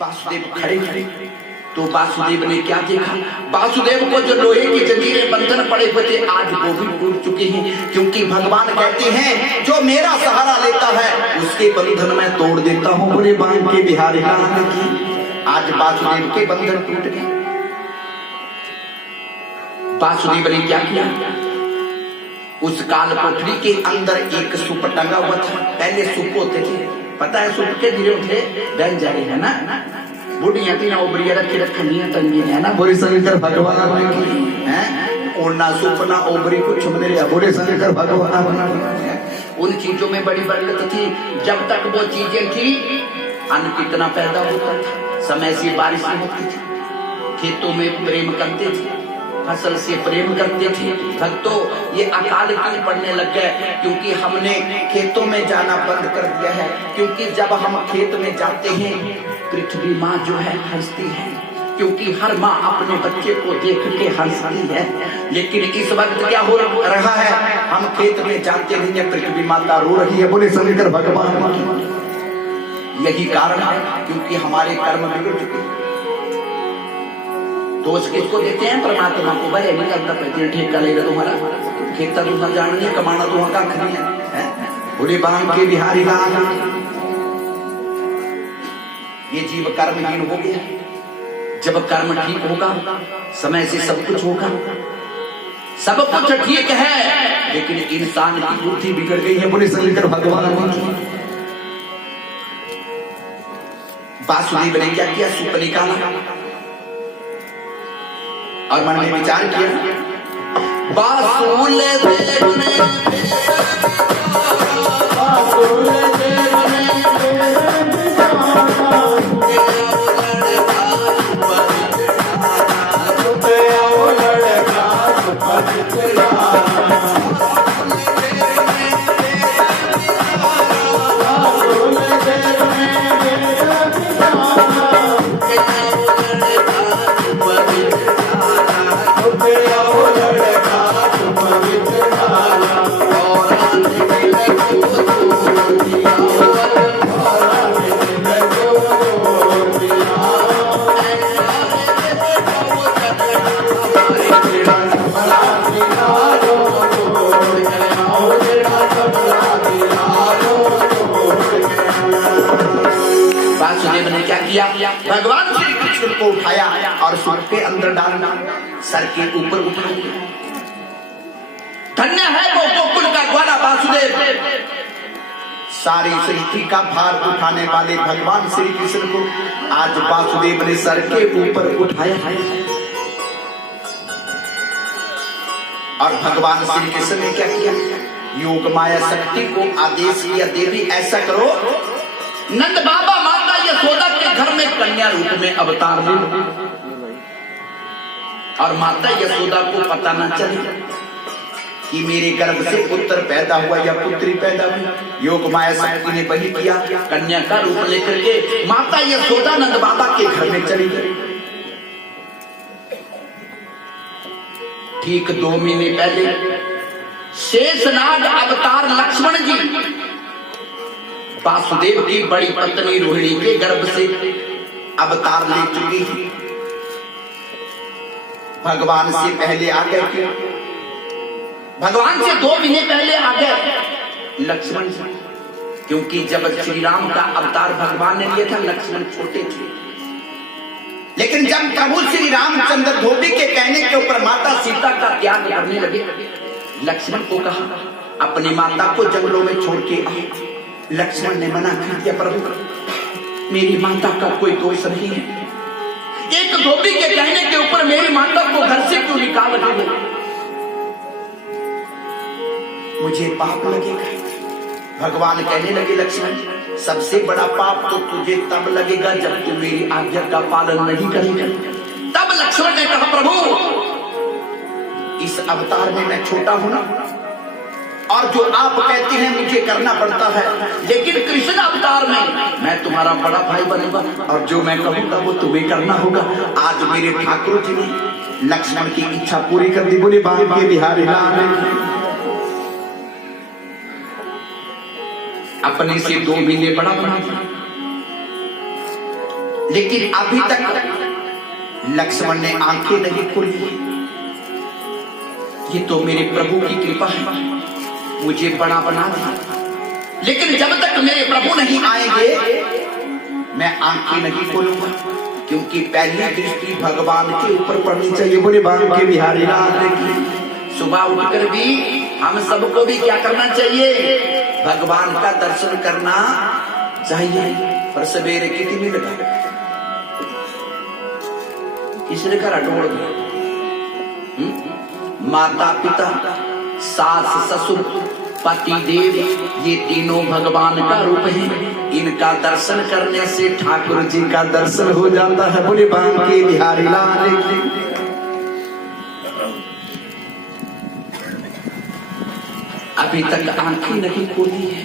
वासुदेव खड़े खड़े। तो वासुदेव ने क्या देखा, वासुदेव को जो लोहे की जंजीरें बंधन पड़े हुए थे आज वो भी टूट चुके हैं, क्योंकि भगवान कहते हैं जो मेरा सहारा लेता है उसके बंधन मैं तोड़ देता हूँ। बोले बांध के बिहारी लाल की। आज वासुदेव के बंधन टूट गए। वासुदेव ने क्या किया, उस काल कोठरी के अंदर एक सूप टंगा हुआ था। पहले सूप होते थे, पता है सूप के गिरे थे बन जाए है ना, बुढ़िया तीन ओबरिया रखे रखनिया तंगी है ना। बोले शंकर भगवान की हैं और ना सूप ना ओबरी कुछ मिले। बोले शंकर भगवान उन चीजों में बड़ी बरकत थी। जब तक वो चीजें थी अन्न कितना पैदा होता था, समय से बारिश होती थी, खेतों में प्रेम करते थे, फसल से प्रेम करते थे। भक्तों ये अकाल क्यों पड़ने लग गए, क्योंकि हमने खेतों में जाना बंद कर दिया है। क्योंकि जब हम खेत में जाते हैं पृथ्वी माँ जो है हंसती है, क्योंकि हर माँ अपने बच्चे को देख के हंसती है। लेकिन इस वक्त क्या हो रहा है, हम खेत में जाते नहीं है, पृथ्वी माता रो रही है। बोले शंकर भगवान। यही कारण है क्योंकि हमारे कर्म बिगड़ चुके। दोष किसको देते हैं, परमात्मा को। भाई नहीं करता पैसे ठेका लेगा तुम्हारा, खेता तुम जान नहीं, कमाना तुम्हारा खरी है। बोले बांध के बिहारी लाल। ये जीव कर्महीन हो गया। जब कर्म ठीक होगा समय से सब कुछ होगा, सब कुछ ठीक है, लेकिन इंसान की बुद्धि बिगड़ गई है। बोले शंकर भगवान। वासुदेव ने क्या किया, सूप निकाला और मन में विचार किया। वासुदेव ने भगवान श्री कृष्ण को उठाया और सूप के अंदर डालना, सर के ऊपर उठा लिया। धन्य है वो गोकुल का ग्वाला वासुदेव। सारी सृष्टि का भार उठाने वाले भगवान श्री कृष्ण को आज वासुदेव ने सर के ऊपर उठाया है। और भगवान श्री कृष्ण ने क्या किया, योग माया शक्ति को आदेश किया, देवी ऐसा करो, नंद बाबा माता यशोदा के घर में कन्या रूप में अवतार ले। और माता यशोदा को पता न चले कि मेरे गर्भ से पुत्र पैदा हुआ या पुत्री पैदा हुई। योग माया शक्ति ने वही किया, कन्या का रूप लेकर के माता यशोदा नंद बाबा के घर में चली गई। ठीक 2 महीने पहले शेषनाग अवतार लक्ष्मण जी वासुदेव की बड़ी पत्नी रोहिणी के गर्भ से अवतार ले चुकी है। भगवान से पहले आ गए थे, भगवान से 2 महीने पहले आ गए लक्ष्मण जी, क्योंकि जब श्री राम का अवतार भगवान ने लिया था लक्ष्मण छोटे थे। लेकिन जब प्रभु श्री रामचंद्र धोबी के कहने के ऊपर माता सीता का त्याग करने लगे, लक्ष्मण को कहा अपनी माता को जंगलों में छोड़ के आओ। लक्ष्मण ने मना कर दिया, प्रभु मेरी माता का कोई दोष नहीं है, एक धोबी के कहने के ऊपर मेरी माता को घर से क्यों निकाल रहे हो, मुझे पाप लगेगा। भगवान कहने लगे लक्ष्मण सबसे बड़ा पाप तो तुझे तब लगेगा जब तू मेरी आज्ञा का पालन नहीं करेगा। तब लक्ष्मण ने कहा प्रभु इस अवतार में मैं छोटा हूं ना, और जो आप कहते हैं मुझे करना पड़ता है, लेकिन कृष्ण अवतार में मैं तुम्हारा बड़ा भाई बनूंगा और जो मैं कहूंगा वो तुम्हें करना होगा। आज मेरे ठाकुर जी ने लक्ष्मण की इच्छा पूरी कर दी। बोले बांध के बिहारी लाल। अपने से 2 महीने बड़ा बना था, लेकिन अभी तक लक्ष्मण ने आंखें नहीं खोली। ये तो मेरे प्रभु की कृपा है, मुझे बड़ा बना दिया, लेकिन जब तक मेरे प्रभु नहीं आएंगे मैं आंखें नहीं खोलूंगा, क्योंकि पहली दृष्टि भगवान के ऊपर पड़नी चाहिए। बोले बांके बिहारी लाल की। सुबह उठकर भी हम सबको भी क्या करना चाहिए? भगवान का दर्शन करना चाहिए। पर सवेरे कितनी लगा किसने का रटोड़ दिया? माता पिता, सास ससुर, पति देव, ये तीनों भगवान का रूप है। इनका दर्शन करने से ठाकुर जी का दर्शन हो जाता है। बोले बांके बिहारी लाल की। अभी तक आंखें नहीं खोली है,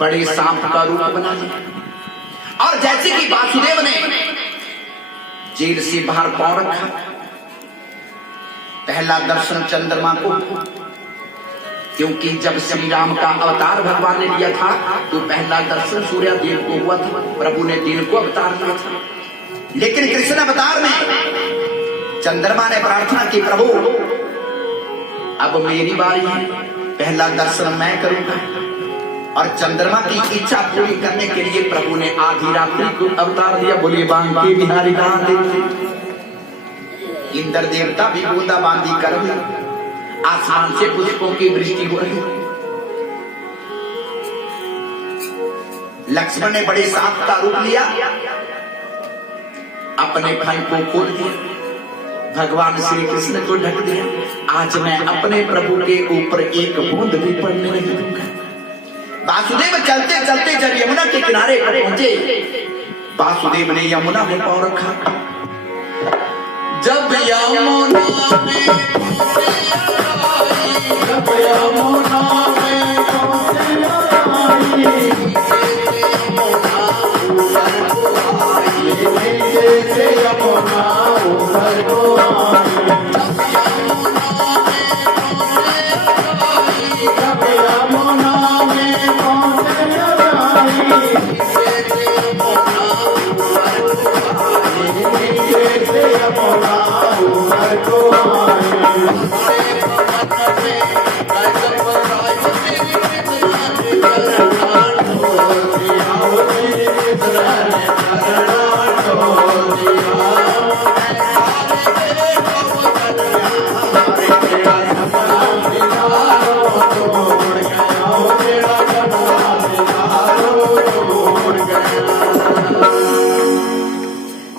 बड़े सांप का रूप बना लिया। और जैसे कि वासुदेव ने जेल से बाहर पांव रखा, पहला दर्शन चंद्रमा को, क्योंकि जब श्री राम का अवतार भगवान ने लिया था तो पहला दर्शन सूर्य देव को हुआ था। प्रभु ने दिन को अवतार लिया था, लेकिन कृष्ण अवतार में चंद्रमा ने प्रार्थना की, प्रभु अब मेरी बारी है, पहला दर्शन मैं करूंगा। और चंद्रमा की इच्छा पूरी करने के लिए प्रभु ने आधी रात्रि को अवतार दिया। बोलिए बांके बिहारी लाल। इंद्र देवता भी बूंदाबांदी कर रहे, आसमान से पुष्पों की वृष्टि हो रही। लक्ष्मण ने बड़े सांप का रूप लिया, अपने फन को खोल दिया, भगवान श्री कृष्ण को ढक दिया। आज मैं अपने प्रभु के ऊपर एक बूंद भी पड़ने नहीं दूंगा। वासुदेव चलते चलते जब यमुना के किनारे पर पहुंचे, वासुदेव ने यमुना में पांव रखा। जब यमुना में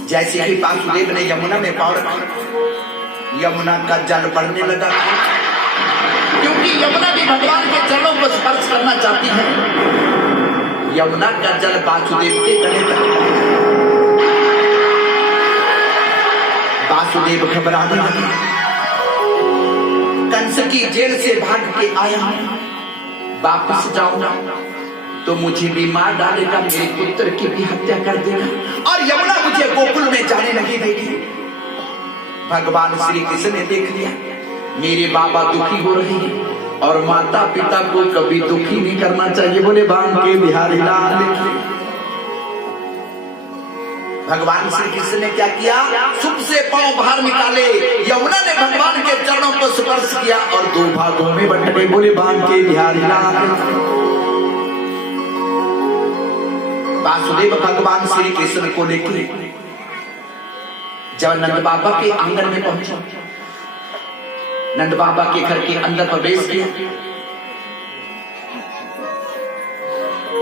जैसे ही वासुदेव ने यमुना में पांव रखा, यमुना का जल बढ़ने लगा, क्योंकि यमुना भी भगवान के चरणों को स्पर्श करना चाहती है। यमुना का जल वासुदेव के गले तक। वासुदेव घबराने लगे, कंस की जेल से भाग के आया हूं, वापस जाऊंगा तो मुझे भी मार डालेगा, मेरे पुत्र की भी हत्या कर देगा, और यमुना मुझे गोकुल में जाने नहीं देगी। भगवान श्री कृष्ण ने देख लिया, मेरे बाबा दुखी हो रहे हैं, और माता पिता को कभी दुखी नहीं करना चाहिए। बोले बांके बिहारी लाल की। भगवान श्री कृष्ण ने क्या किया? सुख से पांव बाहर निकाले, यमुना ने भगवान के चरणों को स्पर्श किया और दो भागों में बंट गई। बोले बांके बिहारी लाल। वासुदेव भगवान श्री कृष्ण को लेकर जब नंद बाबा के आंगन में पहुंचा, नंद बाबा के घर के अंदर प्रवेश किया,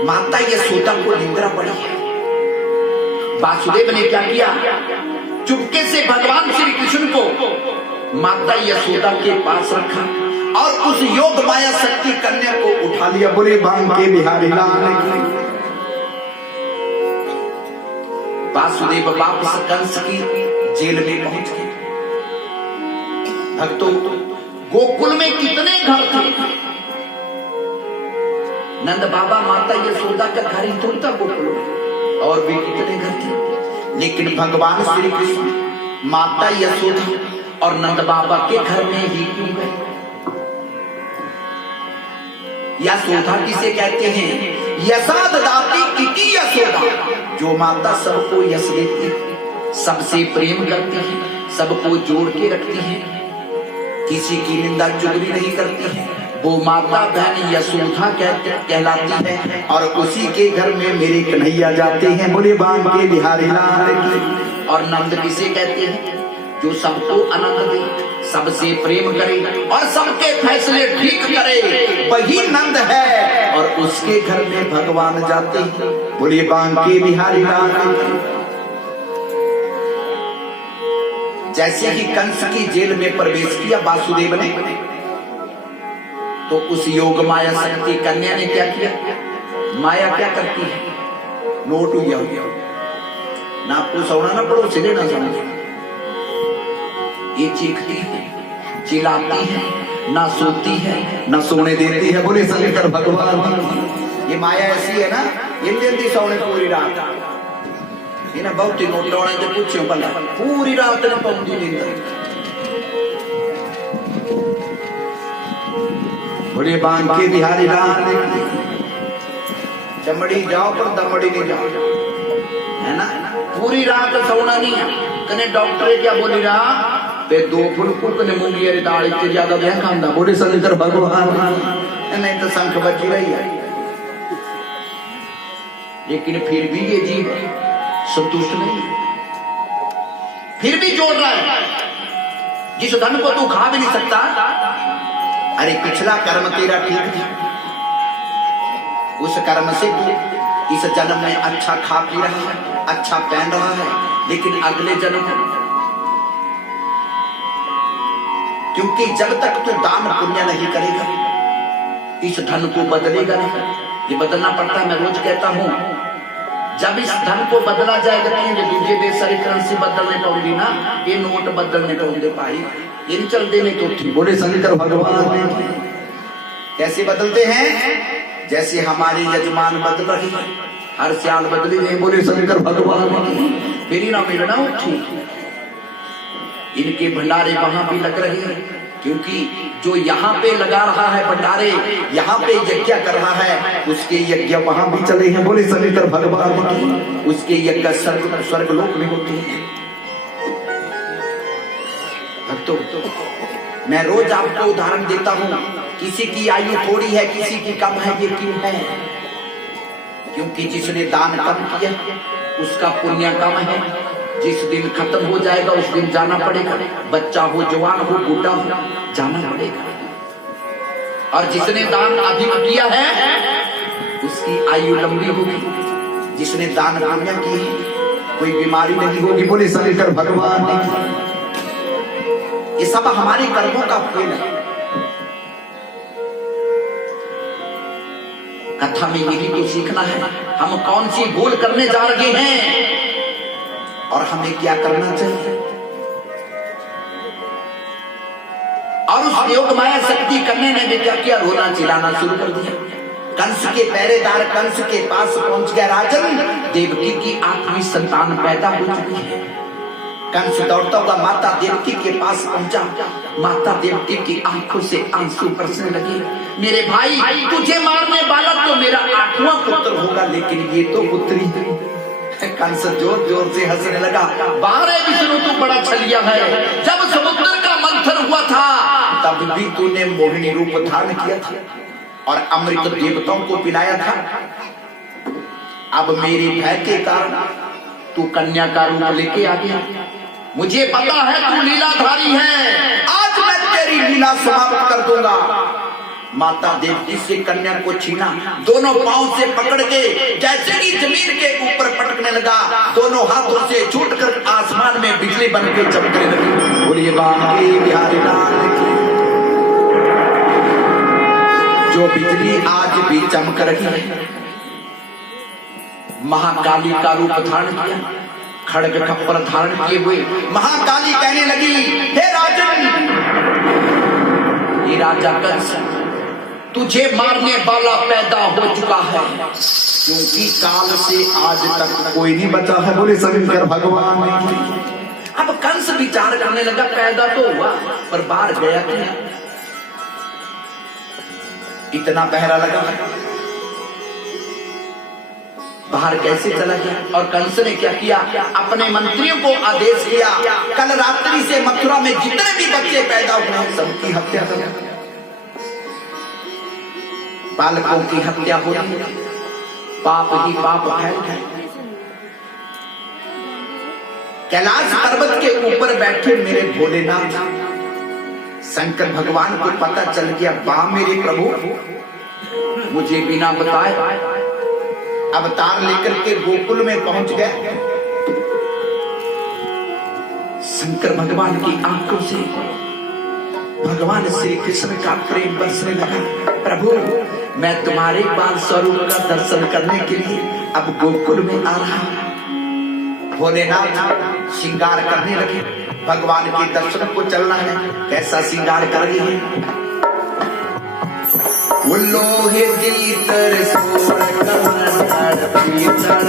माता यशोदा को निंद्रा पड़ी। वासुदेव ने क्या किया? चुपके से भगवान श्री कृष्ण को माता यशोदा के पास रखा और उस योग माया शक्ति कन्या को उठा लिया। बोले बांके बिहारी लाल की। वासुदेव वापस कंस की जेल में पहुंच गए। भक्तों, गोकुल में कितने घर थे? नंद बाबा माता यशोदा का घर ही तो था गोकुल में, और भी कितने घर थे, लेकिन भगवान श्री कृष्ण माता यशोदा और नंद बाबा के घर में ही क्यों गए? यशोदा किसे कहते हैं? यशा ददाति इति यशोदा। जो माता सबको यश देती, सबसे प्रेम करती है, सबको जोड़ के रखती है, किसी की निंदा चुगली नहीं करती है, वो माता बहन यशोधा कहलाती है। और उसी के घर में मेरे कन्हैया जाते हैं, बोले बांके बिहारी लाल की। और नंद किसे कहते हैं? जो सबको आनंद दे, सबसे प्रेम करे और सबके फैसले ठीक करे, वही नंद है। और उसके घर में भगवान जाते हैं, बोले बांके बिहारी लाल की। जैसे ही कंस की जेल में प्रवेश किया वासुदेव ने, तो उस योग माया शक्ति कन्या ने क्या किया? माया क्या करती है? नोट हुआ ना, आपको सोना ना पड़ो, सिले ना समझ। ये चीखती है, चिल्लाती है, ना सोती है, ना सोने देती है, बोले शंकर भगवान। ये माया ऐसी है ना, जल्दी सोने पूरी रात इन्हें बहुत ही नोट लौड़े जो पूछे भला पूरी रात ने पहुंची नींद। बोले बांके बिहारी लाल की। चमड़ी जाओ पर दमड़ी नहीं जाओ, है ना। पूरी रात सोना नहीं है। कने डॉक्टर क्या बोली रहा? वे 2 फुलकुल कने मूंगी अरे दाल इतनी ज्यादा वह खांदा, बोले शंकर भगवान। नहीं तो शंख बची रही है, लेकिन फिर भी ये जीव संतुष्ट नहीं, फिर भी जोड़ रहा है। जिस धन को तू खा भी नहीं सकता, अरे पिछला कर्म तेरा ठीक था, उस कर्म से तू इस जन्म में अच्छा खा पी रहा है, अच्छा पहन रहा है, लेकिन अगले जन्म में, क्योंकि जब तक तू दान पुण्य नहीं करेगा, इस धन को बदलेगा नहीं। ये बदलना पड़ता है। मैं रोज कहता हूं, जब इस धन को बदला जाएगा, तो दूसरे देश सारी करेंसी बदलने पाऊंगी ना, ये नोट बदलने को दे पाई, ये नहीं चल देने तो ठीक। बोले शंकर भगवान। कैसे बदलते हैं? जैसे हमारे यजमान बदल रहे हैं, हर साल बदले हैं, बोले शंकर भगवान। मेरी ना मिलना ठीक, इनके भंडारे वहां भी लग रहे हैं, क्योंकि जो यहाँ पे लगा रहा है भंडारे, यहाँ पे यज्ञ कर रहा है, उसके यज्ञ वहां भी चले हैं, बोले शंकर भगवान। उसके यज्ञ स्वर्ग लोक में होते हैं। भक्तों, मैं रोज आपको उदाहरण देता हूँ, किसी की आयु थोड़ी है, किसी की कम है, ये क्यों है? क्योंकि जिसने दान कम किया उसका पुण्य कम है। जिस दिन खत्म हो जाएगा उस दिन जाना पड़ेगा, बच्चा हो, जवान हो, बूढ़ा हो, जाना पड़ेगा। और जिसने दान अधिक किया है उसकी आयु लंबी होगी, जिसने दान पुण्य की है कोई बीमारी नहीं होगी, बोले शंकर भगवान। ये सब हमारे कर्मों का फल है। कथा में यही तो सीखना है, हम कौन सी भूल करने जा रहे हैं और हमें क्या करना चाहिए। और उस योग माया शक्ति करने ने भी क्या किया? रोना चिल्लाना शुरू कर दिया। कंस के पहरेदार कंस के पास पहुंच गया, राजन देवकी की 8वीं संतान पैदा हो चुकी है। कंस दौड़ता हुआ माता देवकी के पास पहुंचा, माता देवकी की आंखों से आंसू बरसने लगे। मेरे भाई, तुझे मारने वाला तो मेरा 8वां पुत्र होगा, लेकिन ये तो पुत्री। कंस जोर जोर से हंसने लगा। बारे विष्णु, तू बड़ा छलिया है। जब समुद्र का मंथन हुआ था तब भी तूने मोहिनी रूप धारण किया था और अमृत देवताओं को पिलाया था। अब मेरी भय के कारण तू कन्या का रूप लेके आ गया। मुझे पता है तू लीलाधारी है, आज मैं तेरी लीला समाप्त कर दूंगा। माता देवकी से कन्या को छीना, दोनों पांव से पकड़ के जैसे कि जमीन के ऊपर पटकने लगा, दोनों हाथों से छूटकर आसमान में बिजली बन के चमकने लगी। बोलिए बांके बिहारी लाल की। जो बिजली आज भी चमक रही है, महाकाली का रूप धारण किया, खड़ग खप्पर धारण किए हुए महाकाली कहने लगी, हे राजन, ये राजा कंस तुझे मारने वाला पैदा हो चुका है, क्योंकि काल से आज तक कोई नहीं बचा है। बोले शंकर भगवान। अब कंस विचार करने लगा, पैदा तो हुआ पर बाहर गया क्या? इतना पहरा लगा, बाहर कैसे चला गया? और कंस ने क्या किया? अपने मंत्रियों को आदेश किया, कल रात्रि से मथुरा में जितने भी बच्चे पैदा हुए सबकी हत्या करो। बालकों की हत्या हो रही है, पाप ही पाप है। कैलाश पर्वत के ऊपर बैठे मेरे भोलेनाथ शंकर भगवान को पता चल गया, बा मेरे प्रभु मुझे बिना बताए अवतार लेकर के गोकुल में पहुंच गए। शंकर भगवान की आंखों से भगवान श्री कृष्ण का प्रेम बरसने लगा। प्रभु मैं तुम्हारे बाल स्वरूप का दर्शन करने के लिए अब गोकुल में आ रहा हूं। भोलेनाथ श्रृंगार करने लगे, भगवान के दर्शन को चलना है। कैसा श्रृंगार कर रही है? लोहे दीतर सोर कमर पीतल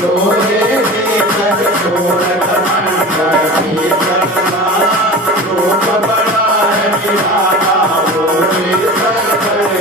लोहे दीतर सोर कमर पीतल रूप बड़ा है निराला भोले शंकर।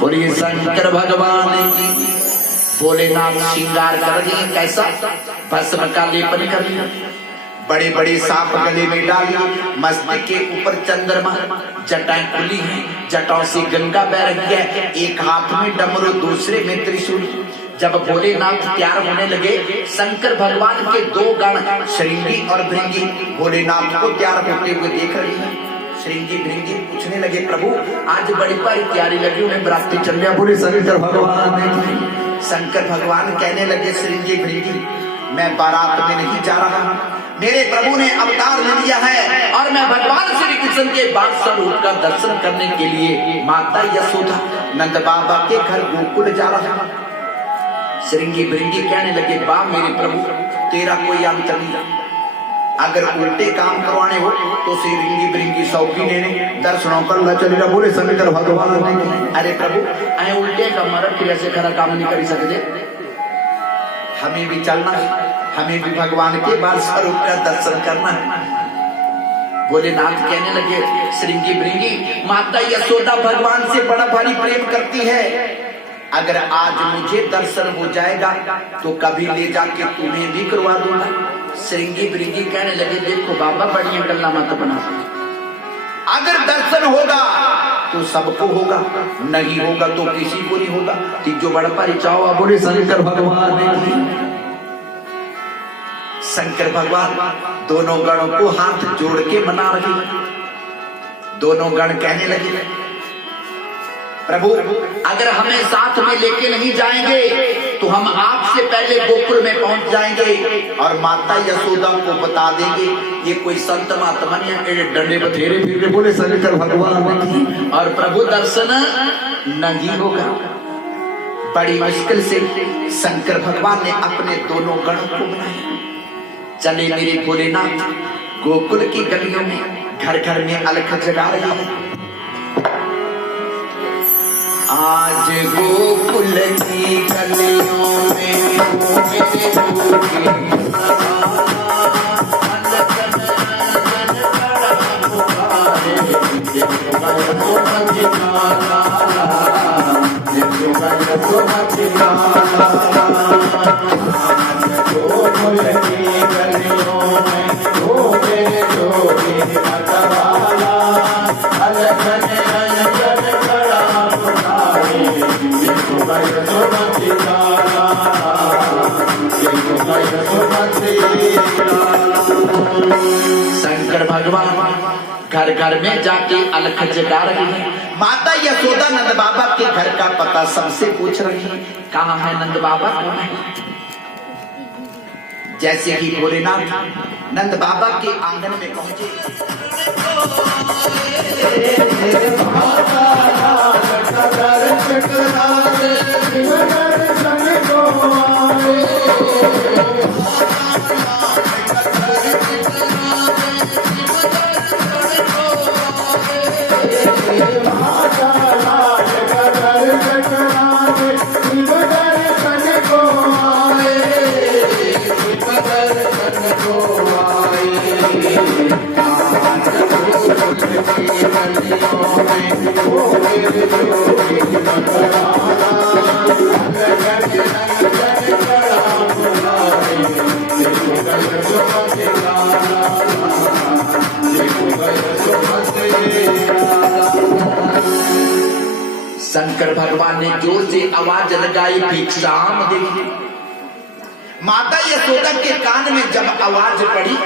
बोलिए शंकर भगवान की। भोलेनाथ श्रृंगार कर रही है, कैसा भस्म का लेपन कर लिया, बड़े बड़े सांप गले में डाली, मस्तक के ऊपर चंद्रमा, जटाएं खुली हैं, जटाओं से गंगा बह रही है, एक हाथ में डमरू दूसरे में त्रिशूल। जब भोलेनाथ तैयार होने लगे, शंकर भगवान के दो गण श्रृंगी और भृंगी भोलेनाथ को तैयार होते हुए देख रही है। श्रृंगी भृंगी पूछने लगे, प्रभु आज बड़ी बड़ी तैयारी लगी, उन्हें बराती चल गया। बोले शंकर भगवान ने। शंकर भगवान कहने लगे, श्रृंगी भृंगी मैं बारात में नहीं जा रहा, मेरे प्रभु ने अवतार ले लिया है और मैं भगवान श्री कृष्ण के बाल स्वरूप का दर्शन करने के लिए माता यशोदा नंद बाबा के घर गोकुल जा रहा हूं। श्रृंगी भृंगी कहने लगे, बा मेरे प्रभु तेरा कोई अंत नहीं, अगर उल्टे काम करवाने हो तो श्रृंगी भृंगी शौकीन ने दर्शनों कर ला चलेगा। बोले शंकर भगवान ने। अरे प्रभु अरे उल्टे का मरद क्रिया से खरा काम नहीं कर सकते, हमें भी चलना है, हमें भी भगवान के बाल स्वरूप का दर्शन करना है। भोलेनाथ कहने लगे, श्रृंगी भृंगी माता यशोदा भगवान से बड़ा भारी प्रेम करती है, अगर आज मुझे दर्शन हो जाएगा तो कभी ले जाके तुम्हें भी करवा दूंगा। श्रृंगी ब्रिंगी कहने लगे, देखो बाबा बढ़िया गल्ला मत बना, अगर दर्शन होगा तो सबको होगा, नहीं होगा तो किसी को नहीं होगा। तीजो बड़ पर चाओ बोले शंकर भगवान ने। शंकर भगवान दोनों गणों को हाथ जोड़ के मना रहे। दोनों गण कहने लगे, प्रभु अगर हमें साथ में लेके नहीं जाएंगे तो हम आपसे पहले गोकुल में पहुंच जाएंगे और माता यशोदा को बता देंगे ये कोई संत महात्मा ने डंडे बथेरे फिर बोले शंकर भगवान। और प्रभु दर्शन नहीं होगा। बड़ी मुश्किल से शंकर भगवान ने अपने दोनों गणों को बनाया। चले मेरे भोलेनाथ गोकुल की गलियों में घर घर में अलख जगा रहा है। आज गोकुल की गलियों में शंकर भगवान घर घर में जाके अलख जगा रहे हैं। माता यशोदा नंद बाबा के घर का पता सबसे पूछ रही है, कहाँ है नंद बाबा, कौन है। जैसे ही भोलेनाथ नंद बाबा के आंगन में पहुंचे, शंकर भगवान ने जोर से आवाज लगाई, भिक्षाम देहि। माता यशोदा के कान में जब आवाज पड़ी,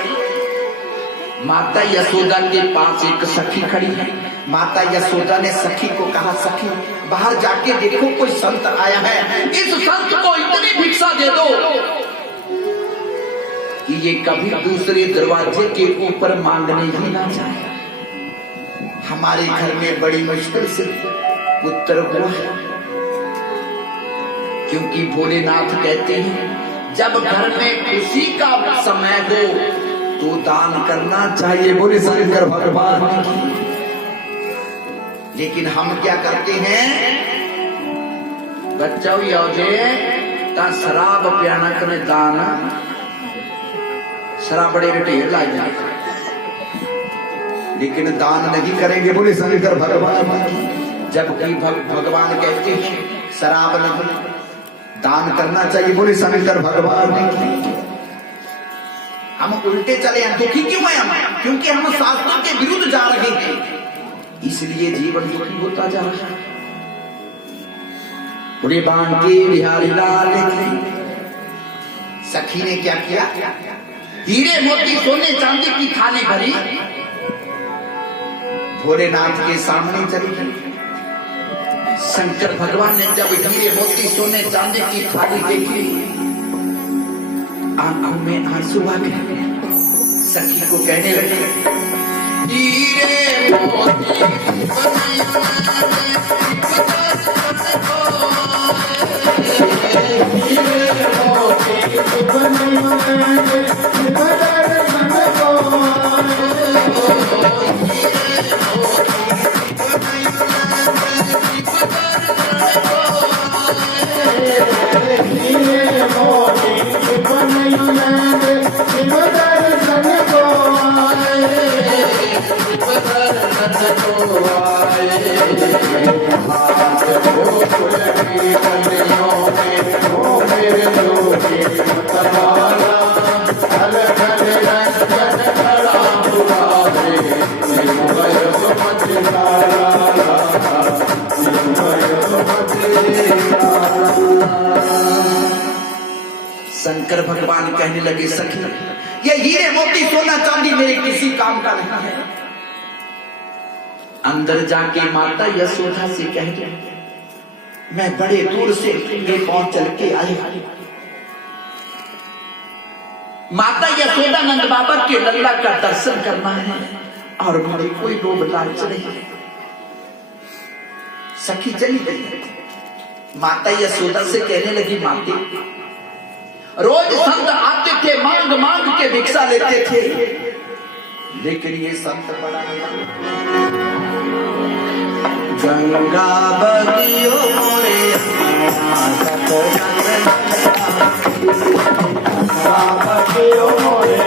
माता यशोदा के पास एक सखी खड़ी है। माता यशोदा ने सखी को कहा, सखी बाहर जाके देखो कोई संत आया है, इस संत को इतनी भिक्षा दे दो कि ये कभी दूसरे दरवाजे के ऊपर मांगने ही ना जाए। हमारे घर में बड़ी मुश्किल से पुत्र हुआ है, क्योंकि भोलेनाथ कहते हैं जब घर में खुशी का समय हो तो दान करना चाहिए, बोले शंकर भगवान। लेकिन हम क्या करते हैं, बच्चों का शराब पियाना करे दान, शराब बड़े ढेर ला जाए, लेकिन दान नहीं करेंगे, बोले शंकर भगवान। जबकि भगवान कहते हैं शराब नहीं, दान करना चाहिए, बोले शंकर भगवान। हम उल्टे चले हैं, दुखी क्यों है हम, क्योंकि हम शास्त्रों के विरुद्ध जा रहे हैं, इसलिए जीवन दुखी होता जा रहा है। बुढ़े बांके बिहारी लाल सखी ने क्या किया, हीरे मोती सोने चांदी की थाली भरी, भोलेनाथ के सामने चली गई। शंकर भगवान ने जब हीरे मोती सोने चांदी की थाली देखी, आंखों में आंसू आ गए। सखी को कहने लगे, हीरे मोती शंकर भगवान कहने लगे सखी ये हीरे मोती सोना चांदी मेरे किसी काम का नहीं है। अंदर जाके माता यशोदा से कह दो मैं बड़े दूर से ये पहुंच चल के आई। माता यशोदा नंद बाबा के लल्ला का दर्शन करना है और बड़े कोई लोभ लालच नहीं। सखी चली गई। माता यशोदा से कहने लगी माते रोज संत आते थे मांग मांग के भिक्षा लेते थे, लेकिन ये संत बड़ा गंगा बगियो मोरे गंगा बगियो मोरे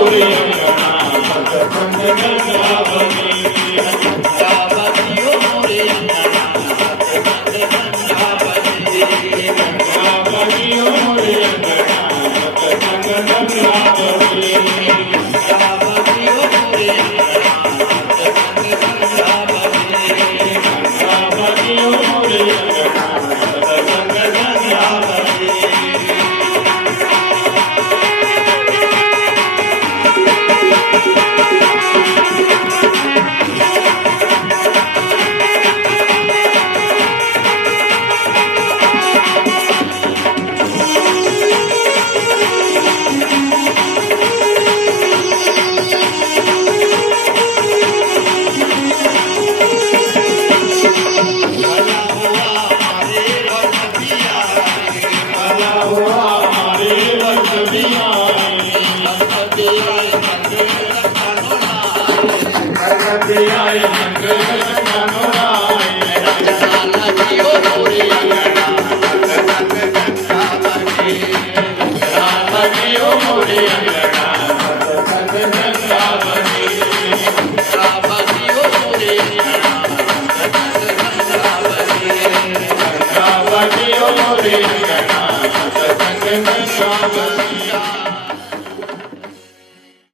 Hare